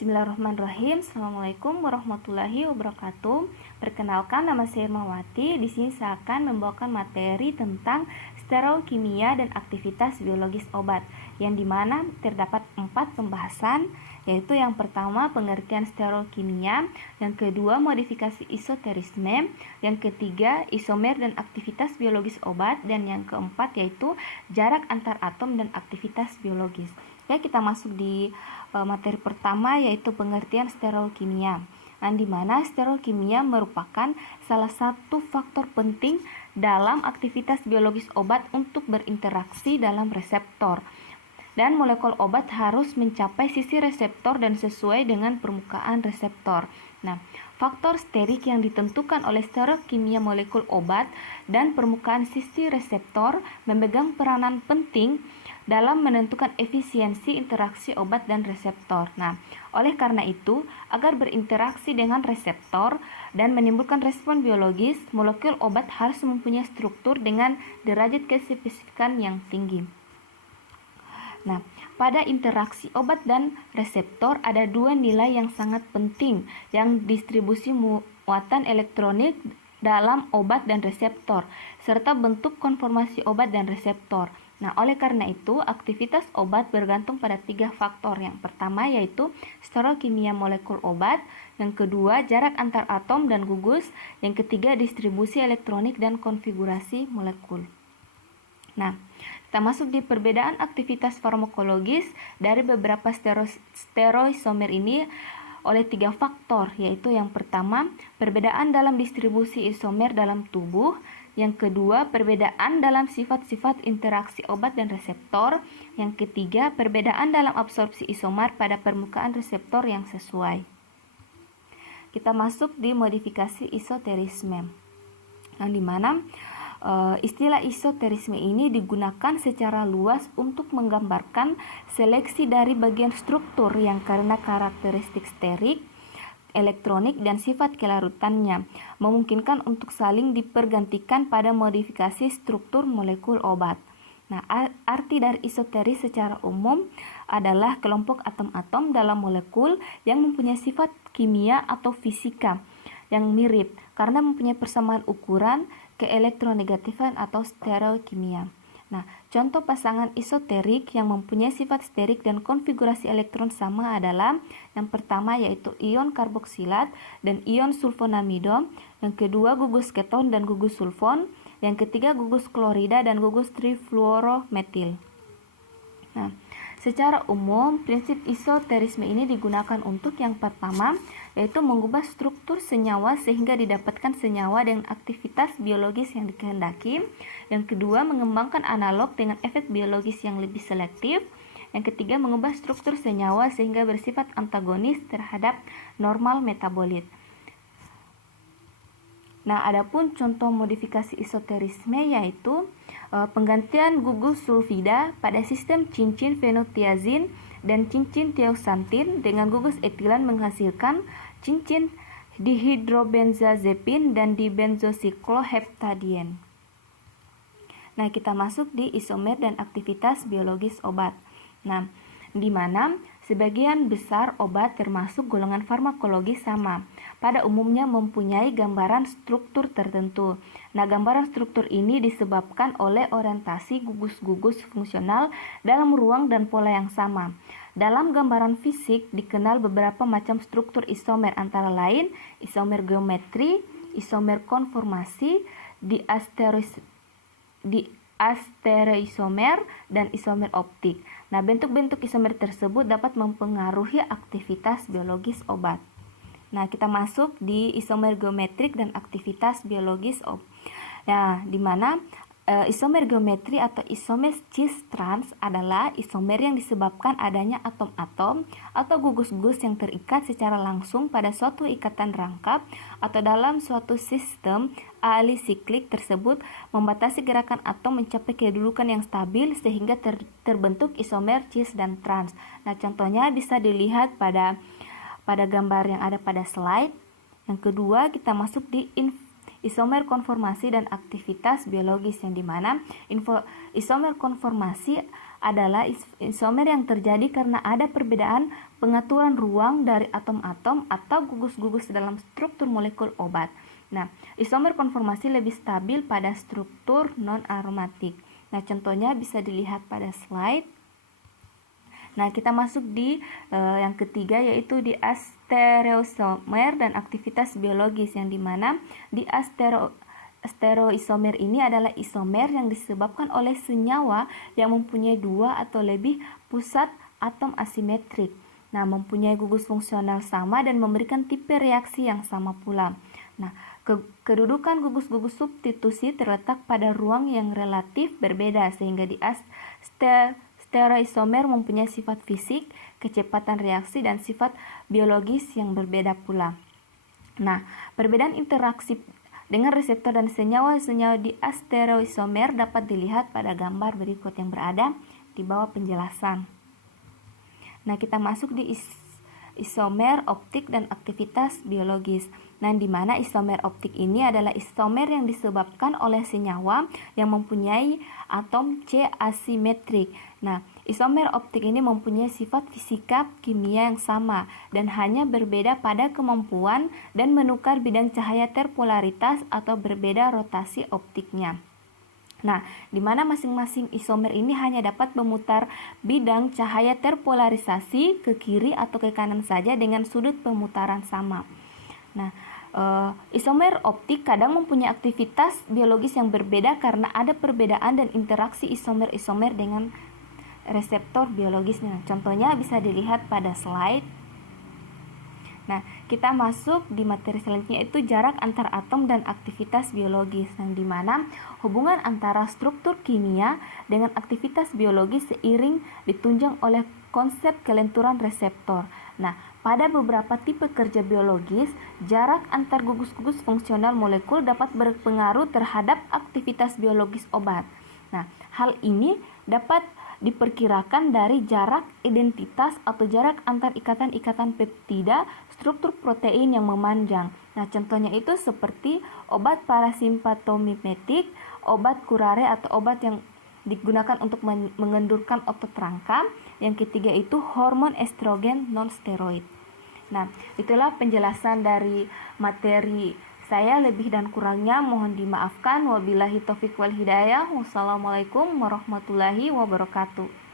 Bismillahirrahmanirrahim. Assalamualaikum warahmatullahi wabarakatuh. Perkenalkan, nama saya Irmawati. Di sini saya akan membawakan materi tentang stereokimia dan aktivitas biologis obat, yang dimana terdapat 4 pembahasan, yaitu yang pertama pengertian stereokimia, yang kedua modifikasi isoterisme, yang ketiga isomer dan aktivitas biologis obat, dan yang keempat yaitu jarak antar atom dan aktivitas biologis. Oke, kita masuk di materi pertama, yaitu pengertian stereokimia. Di mana stereokimia merupakan salah satu faktor penting dalam aktivitas biologis obat untuk berinteraksi dalam reseptor. Dan molekul obat harus mencapai sisi reseptor dan sesuai dengan permukaan reseptor. Faktor sterik yang ditentukan oleh stereokimia molekul obat dan permukaan sisi reseptor memegang peranan penting dalam menentukan efisiensi interaksi obat dan reseptor. Oleh karena itu, agar berinteraksi dengan reseptor dan menimbulkan respon biologis, molekul obat harus mempunyai struktur dengan derajat kespesifikan yang tinggi. Pada interaksi obat dan reseptor ada 2 nilai yang sangat penting, yang distribusi muatan elektronik dalam obat dan reseptor, serta bentuk konformasi obat dan reseptor. Oleh karena itu, aktivitas obat bergantung pada 3 faktor. Yang pertama yaitu stereokimia molekul obat, yang kedua jarak antar atom dan gugus, yang ketiga distribusi elektronik dan konfigurasi molekul. Kita masuk di perbedaan aktivitas farmakologis dari beberapa stereoisomer ini oleh 3 faktor, yaitu yang pertama perbedaan dalam distribusi isomer dalam tubuh, yang kedua perbedaan dalam sifat-sifat interaksi obat dan reseptor, yang ketiga perbedaan dalam absorpsi isomer pada permukaan reseptor yang sesuai. Kita masuk di modifikasi isoterisme, yang dimana istilah isoterisme ini digunakan secara luas untuk menggambarkan seleksi dari bagian struktur yang karena karakteristik sterik, elektronik, dan sifat kelarutannya memungkinkan untuk saling dipergantikan pada modifikasi struktur molekul obat. Arti dari isoteris secara umum adalah kelompok atom-atom dalam molekul yang mempunyai sifat kimia atau fisika yang mirip karena mempunyai persamaan ukuran, keelektronegatifan atau stereokimia. Contoh pasangan isoterik yang mempunyai sifat sterik dan konfigurasi elektron sama adalah yang pertama yaitu ion karboksilat dan ion sulfonamido, yang kedua gugus keton dan gugus sulfon, yang ketiga gugus klorida dan gugus trifluorometil. Secara umum, prinsip isoterisme ini digunakan untuk yang pertama, yaitu mengubah struktur senyawa sehingga didapatkan senyawa dengan aktivitas biologis yang dikehendaki. Yang kedua, mengembangkan analog dengan efek biologis yang lebih selektif. Yang ketiga, mengubah struktur senyawa sehingga bersifat antagonis terhadap normal metabolit. Adapun contoh modifikasi isoterisme yaitu penggantian gugus sulfida pada sistem cincin fenotiazin dan cincin tioxantin dengan gugus etilan menghasilkan cincin dihidrobenzazepin dan dibenzosikloheptadien. Kita masuk di isomer dan aktivitas biologis obat. Di mana sebagian besar obat termasuk golongan farmakologis sama, pada umumnya mempunyai gambaran struktur tertentu. Gambaran struktur ini disebabkan oleh orientasi gugus-gugus fungsional dalam ruang dan pola yang sama. Dalam gambaran fisik dikenal beberapa macam struktur isomer, antara lain isomer geometri, isomer konformasi, diastereoisomer, dan isomer optik. Bentuk-bentuk isomer tersebut dapat mempengaruhi aktivitas biologis obat. Kita masuk di isomer geometrik dan aktivitas biologis obat. Di mana isomer geometri atau isomer cis-trans adalah isomer yang disebabkan adanya atom-atom atau gugus-gugus yang terikat secara langsung pada suatu ikatan rangkap atau dalam suatu sistem alisiklik tersebut membatasi gerakan atom mencapai kedudukan yang stabil sehingga terbentuk isomer cis dan trans. Contohnya bisa dilihat pada gambar yang ada pada slide. Yang kedua, kita masuk di isomer konformasi dan aktivitas biologis, yang dimana isomer konformasi adalah isomer yang terjadi karena ada perbedaan pengaturan ruang dari atom-atom atau gugus-gugus dalam struktur molekul obat. Nah, isomer konformasi lebih stabil pada struktur non-aromatik. Nah, contohnya bisa dilihat pada slide. Nah, kita masuk di yang ketiga, yaitu di astereoisomer dan aktivitas biologis, yang dimana di astereoisomer ini adalah isomer yang disebabkan oleh senyawa yang mempunyai 2 atau lebih pusat atom asimetrik. Nah, mempunyai gugus fungsional sama dan memberikan tipe reaksi yang sama pula. Nah, kedudukan gugus-gugus substitusi terletak pada ruang yang relatif berbeda, sehingga di stereoisomer mempunyai sifat fisik, kecepatan reaksi, dan sifat biologis yang berbeda pula. Nah, perbedaan interaksi dengan reseptor dan senyawa-senyawa di astereoisomer dapat dilihat pada gambar berikut yang berada di bawah penjelasan. Nah, kita masuk di isomer optik dan aktivitas biologis. Nah, di mana isomer optik ini adalah isomer yang disebabkan oleh senyawa yang mempunyai atom C asimetrik. Nah, isomer optik ini mempunyai sifat fisika kimia yang sama dan hanya berbeda pada kemampuan dan menukar bidang cahaya terpolaritas atau berbeda rotasi optiknya. Nah, di mana masing-masing isomer ini hanya dapat memutar bidang cahaya terpolarisasi ke kiri atau ke kanan saja dengan sudut pemutaran sama. Nah, isomer optik kadang mempunyai aktivitas biologis yang berbeda karena ada perbedaan dan interaksi isomer-isomer dengan reseptor biologisnya. Contohnya bisa dilihat pada slide. Nah, kita masuk di materi selanjutnya, yaitu jarak antar atom dan aktivitas biologis, yang dimana hubungan antara struktur kimia dengan aktivitas biologis seiring ditunjang oleh konsep kelenturan reseptor. Nah, pada beberapa tipe kerja biologis, jarak antar gugus-gugus fungsional molekul dapat berpengaruh terhadap aktivitas biologis obat. Nah, hal ini dapat diperkirakan dari jarak identitas atau jarak antar ikatan-ikatan peptida struktur protein yang memanjang. Nah, contohnya itu seperti obat parasimpatomimetik, obat kurare atau obat yang digunakan untuk mengendurkan otot rangka. Yang ketiga itu hormon estrogen non-steroid. Nah, itulah penjelasan dari materi saya. Lebih dan kurangnya mohon dimaafkan. Wabillahi taufiq wal hidayah. Wassalamualaikum warahmatullahi wabarakatuh.